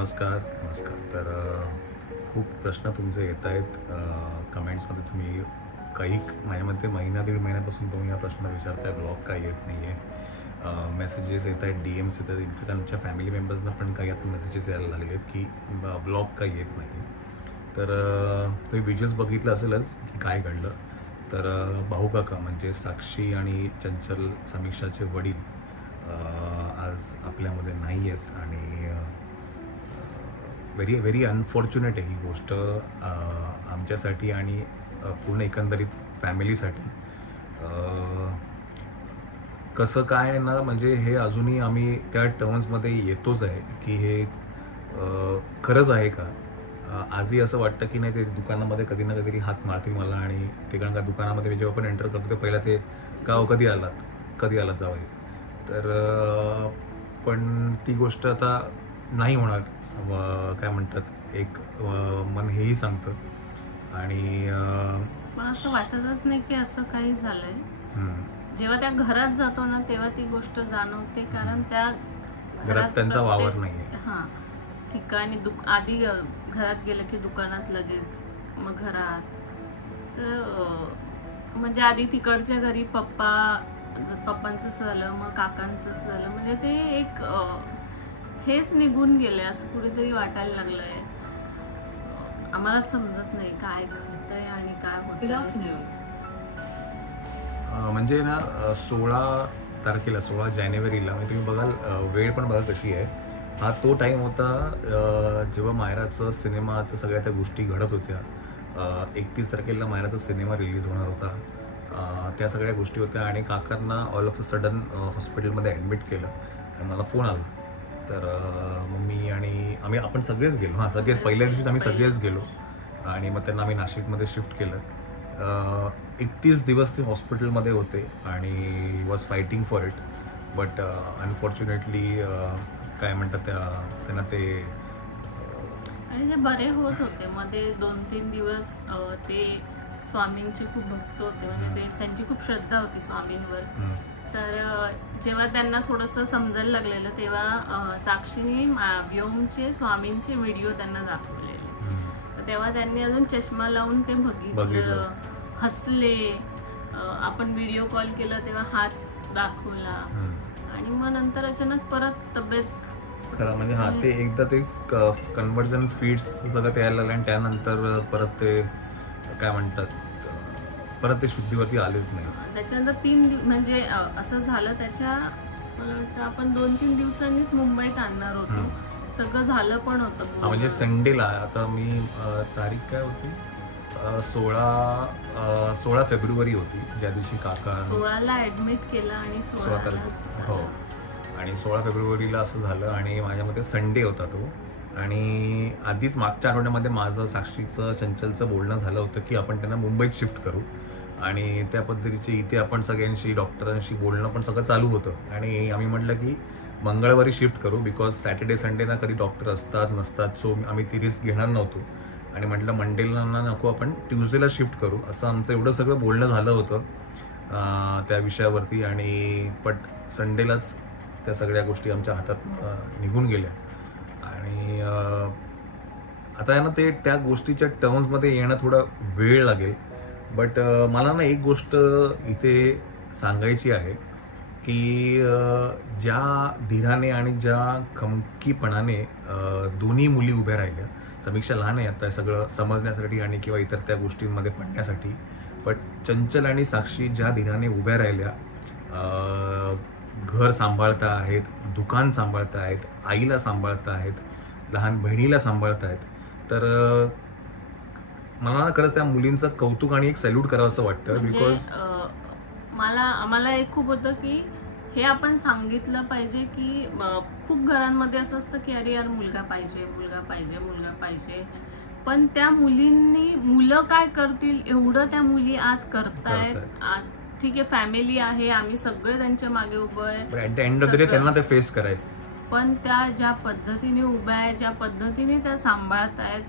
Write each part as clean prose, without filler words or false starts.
नमस्कार. तर खूप प्रश्न तुमचे येत आहेत कमेंट्समध्ये. तुम्ही काही माझ्यामध्ये महिना दीड महिन्यापासून तुम्ही हा प्रश्न विचारताय, ब्लॉग का येत नाही आहे. मेसेजेस येत आहेत, DMs येत आहेत. इनफॅक्ट आमच्या फॅमिली मेंबर्सना पण काही असं मेसेजेस यायला लागले आहेत की ब्लॉग का येत नाही. तर तुम्ही व्हिडिओज बघितलं असेलच की काय घडलं. तर भाऊ काका म्हणजे साक्षी आणि चंचल समीक्षाचे वडील आज आपल्यामध्ये नाही आहेत आणि व्हेरी अनफॉर्च्युनेट आहे ही गोष्ट आमच्यासाठी आणि पूर्ण एकंदरीत फॅमिलीसाठी. कसं काय ना, म्हणजे हे अजूनही आम्ही त्या टर्म्समध्ये येतोच आहे की हे खरंच आहे का. आजही असं वाटतं की नाही, ते दुकानामध्ये कधी ना कधी हात मारतील मला. आणि ते कारण का दुकानामध्ये जेव्हा आपण एंटर करतो ते पहिला ते कधी आलात जावई. तर पण ती गोष्ट आता नाही होणार. काय म्हणतात, एक मन हेही सांगतं. आणि पण असं वाटतच नाही की असं काही झालंय. जेव्हा त्या घरात जातो ना तेव्हा ती गोष्ट जाणवते, कारण त्या घरात त्यांचा वावर नाहीये. ठिकाणी आधी घरात गेलं की दुकानात लगेच, मग घरात. तर म्हणजे आधी तिकडच्या घरी पप्पांचं झालं, मग काकांचं झालं. म्हणजे ते एक हेच निघून गेले असं कुठेतरी वाटायला लागलंय. आम्हालाच समजत नाही काय घडतंय आणि काय होतंय. म्हणजे ना 16 जानेवारीला म्हणजे तुम्ही बघाल, वेळ पण बघा कशी आहे. हा तो टाइम होता जेव्हा मायराचं सिनेमाचं सगळ्या त्या गोष्टी घडत होत्या. 31 तारखेला मायराचा सिनेमा रिलीज होणार होता. त्या सगळ्या गोष्टी होत्या आणि काकांना ऑल ऑफ अ सडन हॉस्पिटलमध्ये ॲडमिट केलं आणि मला फोन आला. तर मम्मी आणि आपण सगळेच गेलो. सगळेच पहिल्या दिवशीच आम्ही सगळेच गेलो आणि मग त्यांना आम्ही नाशिकमध्ये शिफ्ट केलं. 31 दिवस ते हॉस्पिटलमध्ये होते आणि was fighting for it. But unfortunately काय म्हणतात त्यांना ते आणि जे बरे होत होते. मध्ये 2-3 दिवस ते स्वामींचे खूप भक्त होते. म्हणजे त्यांची खूप श्रद्धा होती स्वामींवर. तर जेव्हा त्यांना थोडंसं समजायला लागलेलं तेव्हा साक्षीने व्योमचे स्वामींचे व्हिडिओ त्यांना दाखवलेले. तर तेव्हा त्यांनी अजून चष्मा लावून ते बघितलं, हसले. आपण व्हिडिओ कॉल केला तेव्हा हात दाखवला आणि मग नंतर अचानक परत तब्येत खरं म्हणजे ते एकदा ते कन्व्हर्जन फीड्स सगळं ते यायला लागलं आणि त्यानंतर परत ते काय म्हणतात, परत ते शुद्धीवरती आलेच नाही. त्याच्यानंतर 3 म्हणजे असं झालं. त्याच्या आपण 2-3 दिवसांनीच मुंबईत आणणार होतो. सगळं झालं पण होतं. म्हणजे संडेला, आता मी तारीख काय होती, 16 फेब्रुवारी होती, ज्या दिवशी काका 16ला ऍडमिट केलं आणि 16 तारीख हो. आणि 16 फेब्रुवारीला असं झालं आणि माझ्यामध्ये संडे होता तो. आणि आधीच मागच्या आठवड्यामध्ये माझं साक्षीचं चंचलचं बोलणं झालं होतं की आपण त्यांना मुंबईत शिफ्ट करू. आणि त्या पद्धतीचे इथे आपण सगळ्यांशी डॉक्टरांशी बोलणं पण सगळं चालू होतं. आणि आम्ही म्हटलं की मंगळवारी शिफ्ट करू, बिकॉज सॅटर्डे संडेना कधी डॉक्टर असतात नसतात. सो आम्ही ती रिस्क घेणार नव्हतो आणि म्हटलं मंडेला नको, आपण ट्यूजडेला शिफ्ट करू. असं आमचं एवढं सगळं बोलणं झालं होतं त्या विषयावरती. आणि बट संडेलाच त्या सगळ्या गोष्टी आमच्या हातात निघून गेल्या. आणि आता आहे ना, ते त्या गोष्टीच्या टर्म्समध्ये येणं थोडा वेळ लागेल. बट मला ना एक गोष्ट इथे सांगायची आहे की ज्या धीराने आणि ज्या खमकीपणाने दोन्ही मुली उभ्या राहिल्या. समीक्षा लहान आहे आता सगळं समजण्यासाठी आणि किंवा इतर त्या गोष्टींमध्ये पडण्यासाठी. बट चंचल आणि साक्षी ज्या धीराने उभ्या राहिल्या, घर सांभाळता आहेत, दुकान सांभाळता आहेत, आईला सांभाळता आहेत, लहान बहिणीला सांभाळता आहेत. तर मला ना खरंच त्या मुलींचं कौतुक आणि एक सॅल्यूट करावं असं वाटतं. बिकॉज आम्हाला एक खूप होतं की हे आपण सांगितलं पाहिजे की खूप घरांमध्ये असं असतं की अरे यार मुलगा पाहिजे. पण त्या मुलींनी मुलं काय करतील एवढं त्या मुली आज करतायत. ठीक आहे, फॅमिली आहे, आम्ही सगळे त्यांच्या मागे उभं आहे, at the end of the day त्यांना ते फेस करायचं. पण त्या ज्या पद्धतीने उभ्या आहेत, ज्या पद्धतीने त्या सांभाळतायत,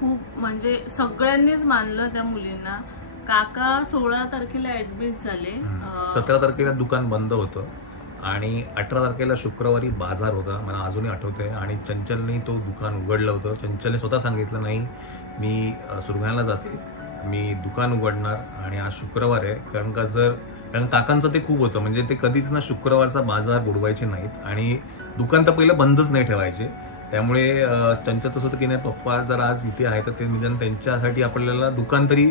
खूप म्हणजे सगळ्यांनीच मानलं त्या मुलींना. काका 16 तारखेला ऍडमिट झाले. 17 तारखेला दुकान बंद होतं आणि 18 तारखेला शुक्रवारी बाजार होता, मला अजूनही आठवतंय. आणि चंचलने तो दुकान उघडलं होतं. चंचलने स्वतः सांगितलं, नाही मी सुरगाणला जाते, मी दुकान उघडणार आणि आज शुक्रवार आहे. कारण काकांचं ते खूप होतं, म्हणजे ते कधीच ना शुक्रवारचा बाजार बुडवायचे नाहीत आणि दुकान तर पहिलं बंदच नाही ठेवायचे. त्यामुळे चंचलचं होतं की नाही पप्पा जर आज इथे आहे तर ते निदान त्यांच्यासाठी आपल्याला दुकान तरी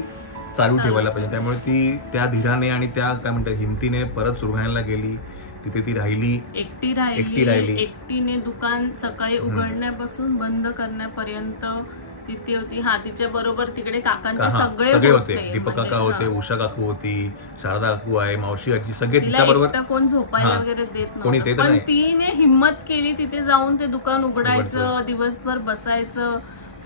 चालू ठेवायला पाहिजे. त्यामुळे ती त्या धीराने आणि त्या काय म्हणतात हिमतीने परत सुरगाणला गेली. तिथे ती राहिली, एकटी राहिली. एकटीने दुकान सकाळी उघडण्यापासून बंद करण्यापर्यंत तिथे होती. हा, तिच्या बरोबर तिकडे काकांचे सगळे होते. दीपक काका होते, उषा काकू होती, शारदा काकू आहे, मावशी आजी, सगळे तिच्या बरोबर. कोण झोपायला वगैरे देत नव्हतं, पण तिने हिम्मत केली तिथे जाऊन ते दुकान उघडायचं, दिवसभर बसायचं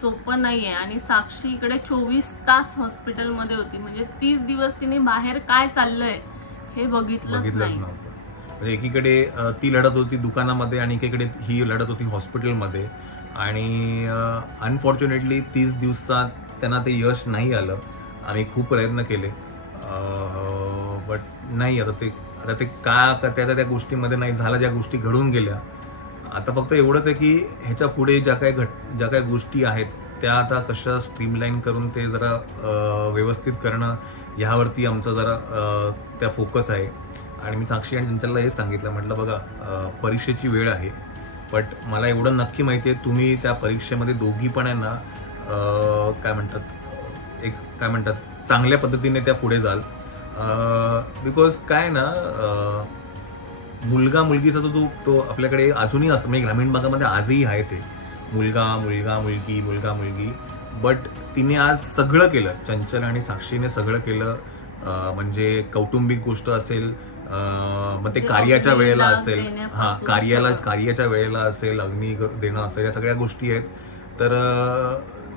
सोपं नाहीये. आणि साक्षी इकडे 24 तास हॉस्पिटलमध्ये होती, म्हणजे 30 दिवस तिने बाहेर काय चाललंय हे बघितलंच नव्हतं. म्हणजे एकीकडे ती लढत होती दुकानामध्ये आणि एकीकडे ही लढत होती हॉस्पिटलमध्ये. आणि अनफॉर्च्युनेटली 30 दिवसात त्यांना ते यश नाही आलं. आम्ही खूप प्रयत्न केले, बट नाही. आता ते त्या गोष्टीमध्ये नाही झालं, ज्या गोष्टी घडून गेल्या. आता फक्त एवढंच आहे की ह्याच्या पुढे ज्या काही गोष्टी आहेत त्या आता कशा स्ट्रीमलाईन करून ते जरा व्यवस्थित करणं ह्यावरती आमचा जरा त्या फोकस आहे. आणि मी साक्षी आणि चंचलला हेच सांगितलं, म्हटलं बघा परीक्षेची वेळ आहे, बट मला एवढं नक्की माहिती आहे तुम्ही त्या परीक्षेमध्ये दोघी पण आहे ना काय म्हणतात चांगल्या पद्धतीने त्या पुढे जाल. बिकॉज काय ना मुलगा मुलगीचा तो आपल्याकडे अजूनही असतो, म्हणजे ग्रामीण भागामध्ये आजही आहे ते मुलगा मुलगी. बट तिने आज सगळं केलं, चंचल आणि साक्षीने सगळं केलं. म्हणजे कौटुंबिक गोष्ट असेल, मग ते कार्याच्या वेळेला असेल, कार्याच्या वेळेला असेल, अग्नी देणं असेल, या सगळ्या गोष्टी आहेत. तर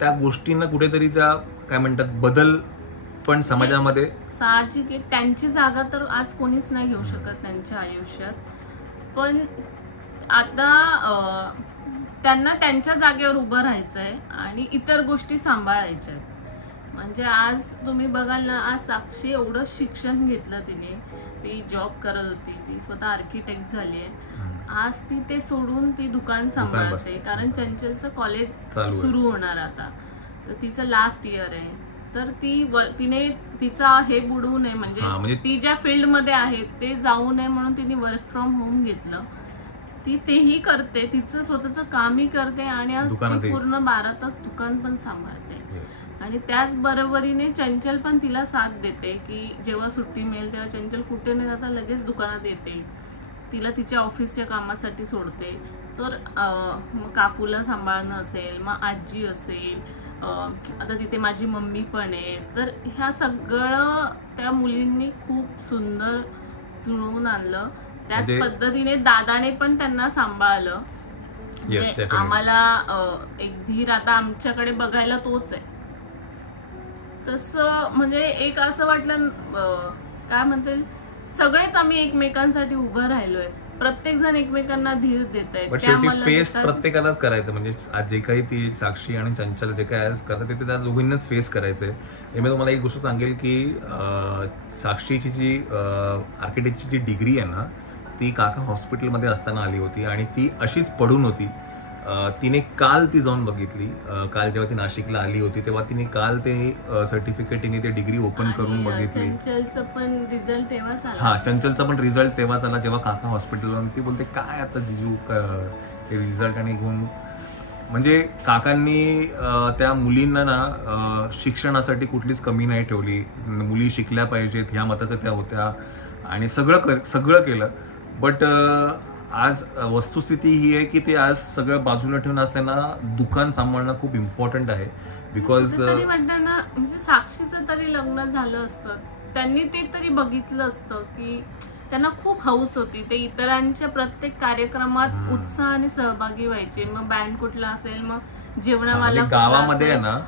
त्या गोष्टींना कुठेतरी त्या काय म्हणतात बदल पण समाजामध्ये साहजिक आहे. त्यांची जागा तर आज कोणीच नाही घेऊ शकत त्यांच्या आयुष्यात, पण आता त्यांना त्यांच्या जागेवर उभं राहायचंय आणि इतर गोष्टी सांभाळायच्या आहेत. म्हणजे आज तुम्ही बघाल ना, आज साक्षी एवढं शिक्षण घेतलं तिने, ती जॉब करत होती, ती स्वतः आर्किटेक्ट झाली आहे. आज ती ते सोडून ती दुकान सांभाळते, कारण चंचलचं कॉलेज सुरू होणार आता, तर तिचं लास्ट इयर आहे. तर तिने तिचा हे बुडवू नये, म्हणजे ती ज्या फील्डमध्ये आहे ते जाऊ नये म्हणून तिने वर्क फ्रॉम होम घेतलं. ती तेही करते, तिचं स्वतःचं कामही करते आणि आज ती पूर्ण 12 तास दुकान पण सांभाळते. आणि त्याच बरोबरीने चंचल पण तिला साथ देते की जेव्हा सुट्टी मिळेल तेव्हा चंचल कुठे नाही जाता लगेच दुकानात येते, तिला तिच्या ऑफिसच्या कामासाठी सोडते. तर मग काकूला सांभाळणं असेल, मग आजी असेल, आता तिथे माझी मम्मी पण आहे. तर ह्या सगळं त्या मुलींनी खूप सुंदर जुळवून आणलं. त्याच पद्धतीने दादाने पण त्यांना सांभाळलं. आम्हाला एक धीर आता आमच्याकडे बघायला तोच आहे. तसं म्हणजे एक असं वाटलं, काय म्हणतील, सगळेच आम्ही एकमेकांसाठी उभं राहिलोय, प्रत्येक जण एकमेकांना धीर देत आहे. फेस प्रत्येकालाच करायचं, म्हणजे आज जे काही ती साक्षी आणि चंचल जे काही करतात ते त्या दोघींनाच फेस करायचंय. मी तुम्हाला एक गोष्ट सांगेल की साक्षीची जी आर्किटेक्टची जी डिग्री आहे ना, ती काका हॉस्पिटलमध्ये असताना आली होती आणि ती अशीच पडून होती. तिने काल ती जाऊन बघितली, काल जेव्हा ती नाशिकला आली होती तेव्हा तिने काल ते सर्टिफिकेट तिने ते डिग्री ओपन करून बघितली. चंचलचा पण रिझल्ट तेव्हाच आला. हा, चंचलचा पण रिझल्ट तेव्हाच आला जेव्हा काका हॉस्पिटलला. ती बोलते काय आता जिजू ते रिझल्ट आणि घेऊन, म्हणजे काकांनी त्या मुलींना ना शिक्षणासाठी कुठलीच कमी नाही ठेवली. मुली शिकल्या पाहिजेत ह्या मताच्या त्या होत्या आणि सगळं केलं. बट आज वस्तुस्थिती ही आहे की ते आज सगळं बाजूला ठेवून आज त्यांना दुकान सांभाळणं खूप इम्पॉर्टंट आहे. बिकॉज वाटतं ना, म्हणजे साक्षीचं तरी लग्न झालं असतं, त्यांनी ते तरी बघितलं असतं की त्यांना खूप हौस होती, ते इतरांच्या प्रत्येक कार्यक्रमात उत्साहाने सहभागी व्हायचे. मग बँड कुठला असेल, मग जेवणावाला गावामध्ये आहे ना,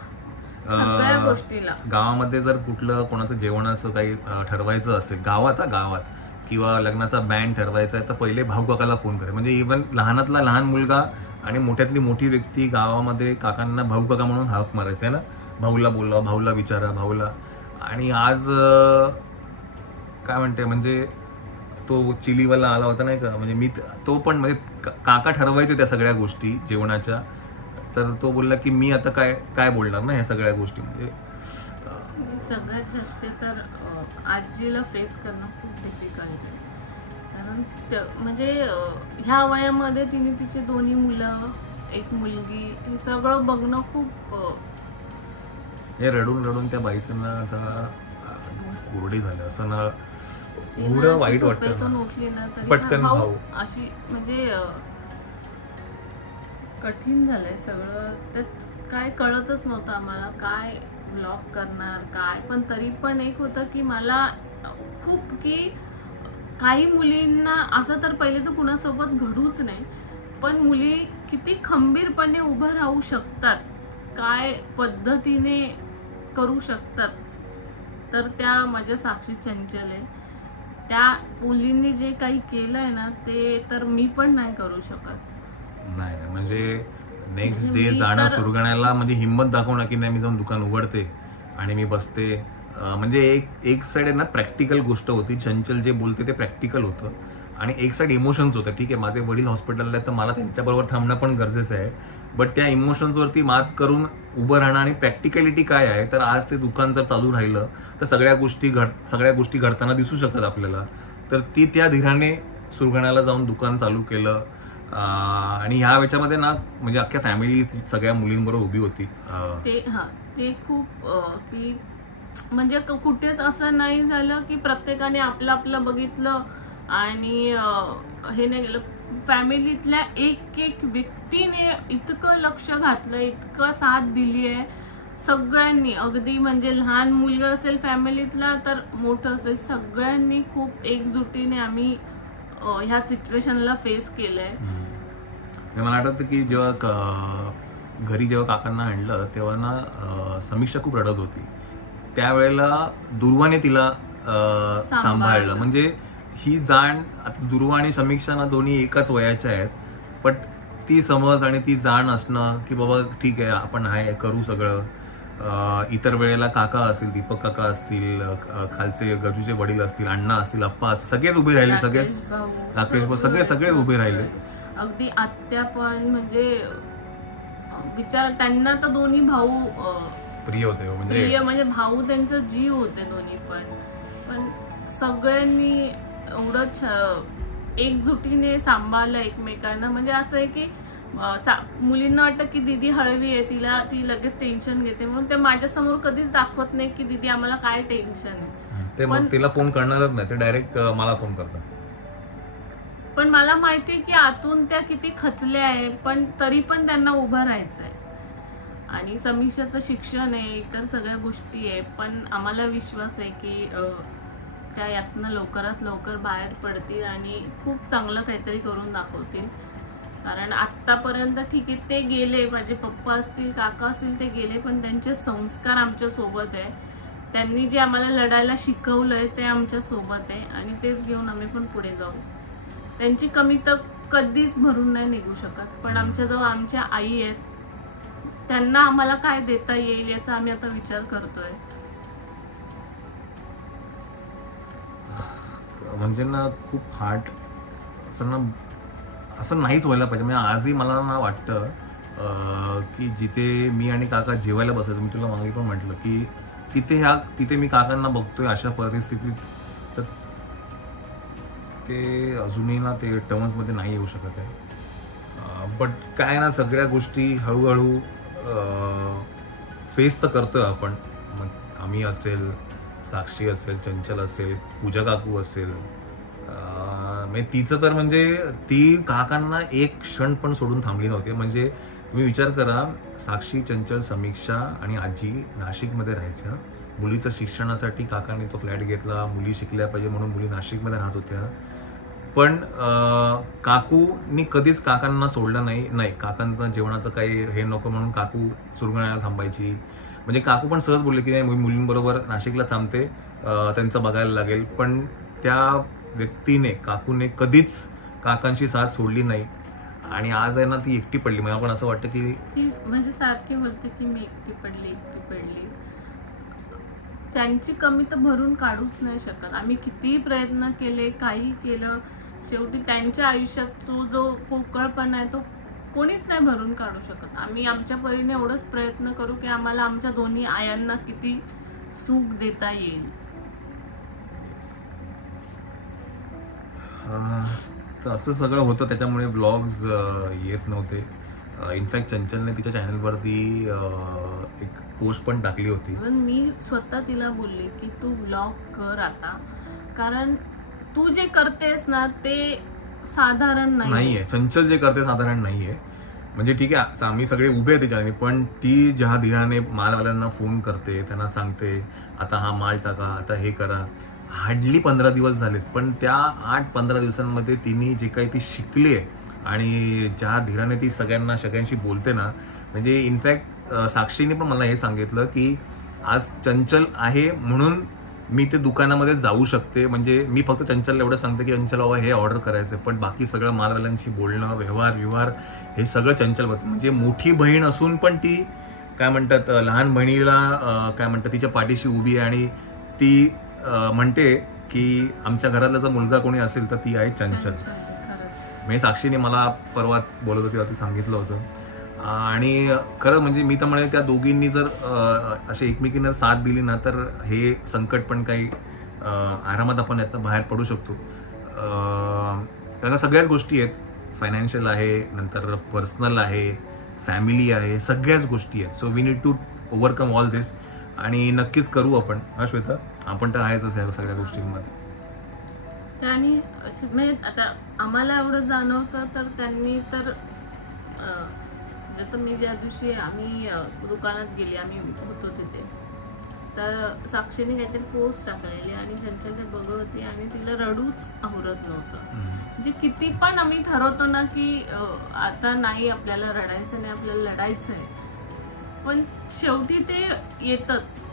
सगळ्या गोष्टीला गावामध्ये जर कुठलं कोणाचं जेवणाचं काही ठरवायचं असेल गावात किंवा लग्नाचा बँड ठरवायचा आहे तर पहिले भाऊ काकाला फोन करे. म्हणजे इव्हन लहानातला लहान मुलगा आणि मोठ्यातली मोठी व्यक्ती गावामध्ये काकांना भाऊ काका म्हणून हाक मारायचं आहे ना, भाऊला बोलवा, भाऊला विचारा, भाऊला. आणि आज काय म्हणते, म्हणजे तो चिलीवाला आला होता नाही का, म्हणजे मी तो पण म्हणजे काका ठरवायचे त्या सगळ्या गोष्टी जेवणाच्या. तर तो बोलला की मी आता काय काय बोलणार ना ह्या सगळ्या गोष्टी. म्हणजे सगळ्यात जास्त तर आजीला फेस करणं खूप डिफिकल्ट आहे. कारण म्हणजे ह्या वयामध्ये तिने तिचे 2 मुलं, 1 मुलगी, हे सगळं बघणं खूप हे रडून रडून त्या बाईचं ना आता कोरडी झालं असं ना, एवढं वाईट वाटतं उठली ना तरी पटकन भाऊ अशी म्हणजे कठीण झालंय सगळं. त्यात काय कळतच नव्हतं आम्हाला काय ब्लॉग करणार काय. पण तरी पण एक होतं की मला खूप की काही मुलींना असं तर पहिले तर कुणासोबत घडूच नाही, पण मुली किती खंबीरपणे उभं राहू शकतात, काय पद्धतीने करू शकतात. तर त्या माझ्या साक्षी चंचल आहे. त्या मुलींनी जे काही केलंय ना ते तर मी पण नाही करू शकत. नाही म्हणजे नेक्स्ट डे जाणं सुरगाण्याला म्हणजे हिंमत दाखवणं की नाही मी जाऊन दुकान उघडते आणि मी बसते. म्हणजे एक साइड आहे ना प्रॅक्टिकल गोष्ट होती, चंचल जे बोलते ते प्रॅक्टिकल होतं, आणि एक साइड इमोशन्स होतं. ठीक आहे माझे वडील हॉस्पिटलला आहेत तर मला त्यांच्याबरोबर थांबणं पण गरजेचं आहे, बट त्या इमोशन्सवरती मात करून उभं राहणं. आणि प्रॅक्टिकॅलिटी काय आहे तर आज ते दुकान जर चालू राहिलं तर सगळ्या गोष्टी घडताना दिसू शकतात आपल्याला. तर ती त्या धीराने सुरगाण्याला जाऊन दुकान चालू केलं. आणि ह्या याच्यामध्ये ना म्हणजे अख्ख्या फॅमिली सगळ्या मुलींबरोबर उभी होती. ते खूप की म्हणजे कुठेच असं नाही झालं की प्रत्येकाने आपलं आपलं बघितलं आणि हे नाही गेलं. फॅमिलीतल्या एक व्यक्तीने इतकं लक्ष घातलं, इतकं साथ दिली आहे सगळ्यांनी. अगदी म्हणजे लहान मुलगा असेल फॅमिलीतला तर मोठं असेल, सगळ्यांनी खूप एकजुटीने आम्ही ह्या सिच्युएशनला फेस केलंय. मला आठवतं की जेव्हा घरी जेव्हा काकांना आणलं तेव्हा ना समीक्षा खूप रडत होती. त्यावेळेला दुर्वाने तिला सांभाळलं. म्हणजे ही जाण, दुर्वा आणि समीक्षा ना दोन्ही एकाच वयाच्या आहेत, पण ती समज आणि ती जाण असणं की बाबा ठीक आहे आपण आहे करू सगळं. इतर वेळेला काका असतील, दीपक काका असतील, खालचे गजूचे वडील असतील, अण्णा असतील, अप्पा असतील, सगळेच उभे राहिले. सगळे उभे राहिले. अगदी आत्या पण म्हणजे विचार त्यांना तर दोन्ही भाऊ प्रिय होते, म्हणजे भाऊ त्यांचा जीव होते दोन्ही पण सगळ्यांनी एवढं एकजुटीने सांभाळलं एकमेकांना. म्हणजे असं आहे की मुलींना वाटतं की दीदी हळवी आहे, ती लगेच टेन्शन घेते, म्हणून ते माझ्या समोर कधीच दाखवत नाही की दीदी आम्हाला काय टेन्शन आहे. ते मग तिला फोन करणारच नाही, ते डायरेक्ट मला फोन करतात. पण मला माहितीये की आतून त्या किती खचल्या आहे, पण तरी पण त्यांना उभं राहायचंय. आणि समीक्षाचं शिक्षण आहे, इतर सगळ्या गोष्टी आहे, पण आम्हाला विश्वास आहे की त्या यातनं लवकरात लवकर बाहेर पडतील आणि खूप चांगलं काहीतरी करून दाखवतील. कारण आतापर्यंत ठीक आहे ते गेले, माझे पप्पा असतील, काका असतील, ते गेले, पण त्यांचे संस्कार आमच्या सोबत आहे. त्यांनी जे आम्हाला लढायला शिकवलंय ते आमच्या सोबत आहे आणि तेच घेऊन आम्ही पण पुढे जाऊ. त्यांची कमी तर कधीच भरून नाही निघू शकत, पण आमच्याजवळ आमच्या आई आहेत, त्यांना आम्हाला काय देता येईल याचा आम्ही आता विचार करतोय. म्हणजे ना खूप हार्ट असं नाहीच व्हायला पाहिजे. म्हणजे आजही मला ना वाटतं की जिथे मी आणि काका जेवायला बसायचो, मी तुला मागे पण म्हटलं की तिथे मी काकांना बघतोय अशा परिस्थितीत, तर ते अजूनही ना ते टर्म्स मध्ये नाही येऊ शकत आहे. बट काय ना सगळ्या गोष्टी हळूहळू फेस तर करतोय आपण. मग आम्ही असेल, साक्षी असेल, चंचल असेल, पूजा काकू असेल, म्हणजे तिचं तर म्हणजे ती काकांना एक क्षण पण सोडून थांबली नव्हती. म्हणजे तुम्ही विचार करा, साक्षी, चंचल, समीक्षा आणि आजी नाशिकमध्ये राहायच्या. मुलीचं शिक्षणासाठी काकांनी तो फ्लॅट घेतला, मुली शिकल्या पाहिजे म्हणून मुली नाशिकमध्ये राहत होत्या. पण काकूनी कधीच काकांना सोडलं नाही. काकांचं जेवणाचं काही हे नको म्हणून काकू सुरगाण्याला थांबायची. म्हणजे काकू पण सहज बोलले की नाही मुलींबरोबर नाशिकला थांबते, त्यांचं बघायला लागेल. पण त्या व्यक्तीने, काकूने कधीच काकांची साथ सोडली नाही. आणि आज आहे ना ती एकटी पडली. मला पण असं वाटतं की ती म्हणजे सारखी बोलते की मी एकटी पडली. त्यांची कमी तर भरून काढूच नाही शकत. आम्ही कितीही प्रयत्न केले, काही केलं, शेवटी त्यांच्या आयुष्यात तो जो पोकळपणा आहे तो कोणीच नाही भरून काढू शकत. आम्ही आमच्या परीने एवढंच प्रयत्न करू की आम्हाला आमच्या दोन्ही आयांना किती सुख देता येईल. तर असं सगळं होतं, त्याच्यामुळे व्लॉग्स येत नव्हते. इनफॅक्ट चंचलने तिच्या चॅनलवरती एक पोस्ट पण टाकली होती. मी स्वतः तिला बोलले की तू व्लॉग कर आता, कारण तू जे करतेस ना ते साधारण नाहीये. चंचल जे करते साधारण नाहीये. म्हणजे ठीक आहे आम्ही सगळे उभे आहे त्याच्याने, पण ती ज्या धीराने मालवाल्यांना फोन करते, त्यांना सांगते आता हा माल टाका, आता हे करा. हार्डली 15 दिवस झालेत, पण त्या 8-15 दिवसांमध्ये तिने जे काही ती शिकली आहे आणि ज्या धीराने ती सगळ्यांशी बोलते ना, म्हणजे इनफॅक्ट साक्षीने पण मला हे सांगितलं की आज चंचल आहे म्हणून मी ते दुकानामध्ये जाऊ शकते. म्हणजे मी फक्त चंचलला एवढं सांगते की चंचल बाबा हे ऑर्डर करायचं, पण बाकी सगळं मालवाल्यांशी बोलणं, व्यवहार हे सगळं चंचल बघते. म्हणजे मोठी बहीण असून पण ती काय म्हणतात लहान बहिणीला काय म्हणतात तिच्या पाठीशी उभी आहे आणि ती म्हणते की आमच्या घरातला जर मुलगा कोणी असेल तर ती आहे चंचल. म्हणजे साक्षीने मला परवा बोलत होती, ती सांगितलं होतं. आणि खरं म्हणजे मी तर म्हणेन त्या दोघींनी जर असे एकमेकींना साथ दिली ना तर हे संकट पण काही आरामात आपण यातनं बाहेर पडू शकतो. कारण सगळ्याच गोष्टी आहेत, फायनान्शियल आहे, नंतर पर्सनल आहे, फॅमिली आहे, सगळ्याच गोष्टी आहेत. So we need to overcome all this. आणि नक्कीच करू आपण. हा श्वेता, आपण तर आहेच या सगळ्या गोष्टींमध्ये. आणि म्हणजे आता आम्हाला एवढं जाणवतं तर त्यांनी तर मी ज्या दिवशी आम्ही दुकानात गेली, आम्ही होतो तिथे, तर साक्षीने काहीतरी पोस्ट टाकलेली आणि चंचल ते बघत होती आणि तिला रडूच आवरत नव्हतं. म्हणजे किती पण आम्ही ठरवतो ना की आता नाही आपल्याला रडायचं नाही, आपल्याला लढायचं आहे, पण शेवटी ते येतच.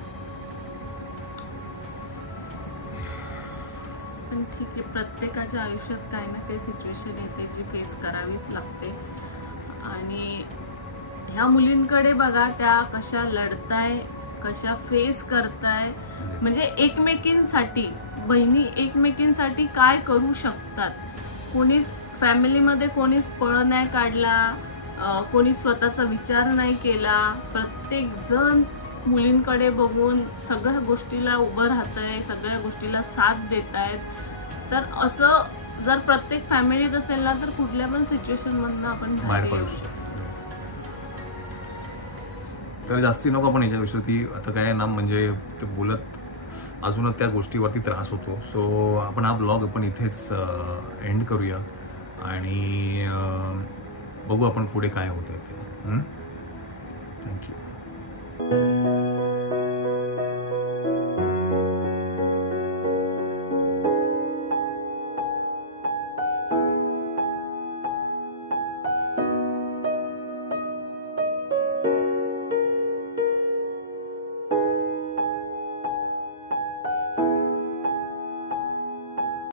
पण ठीक आहे, प्रत्येकाच्या आयुष्यात काही ना काही सिच्युएशन येते जी फेस करावीच लागते. आणि ह्या मुलींकडे बघा, त्या कशा लढताय, कशा फेस करताय. म्हणजे एकमेकींसाठी, बहिणी एकमेकींसाठी काय करू शकतात. कोणीच फॅमिलीमध्ये कोणीच पळ नाही काढला, कोणी स्वतःचा विचार नाही केला. प्रत्येक जण मुलींकडे बघून सगळ्या गोष्टीला उभं राहतंय, सगळ्या गोष्टीला साथ देत आहेत. तर असं जर प्रत्येक फॅमिलीत असेल ना तर कुठल्या पण सिच्युएशन मधनं आपण बाहेर पडू शकतो. तर जास्ती नको आपण याच्याविषयी आता काय ना, म्हणजे ते बोलत अजूनच त्या गोष्टीवरती त्रास होतो. सो आपण हा ब्लॉग आपण इथेच एंड करूया आणि बघू आपण पुढे काय होतं ते. थँक्यू.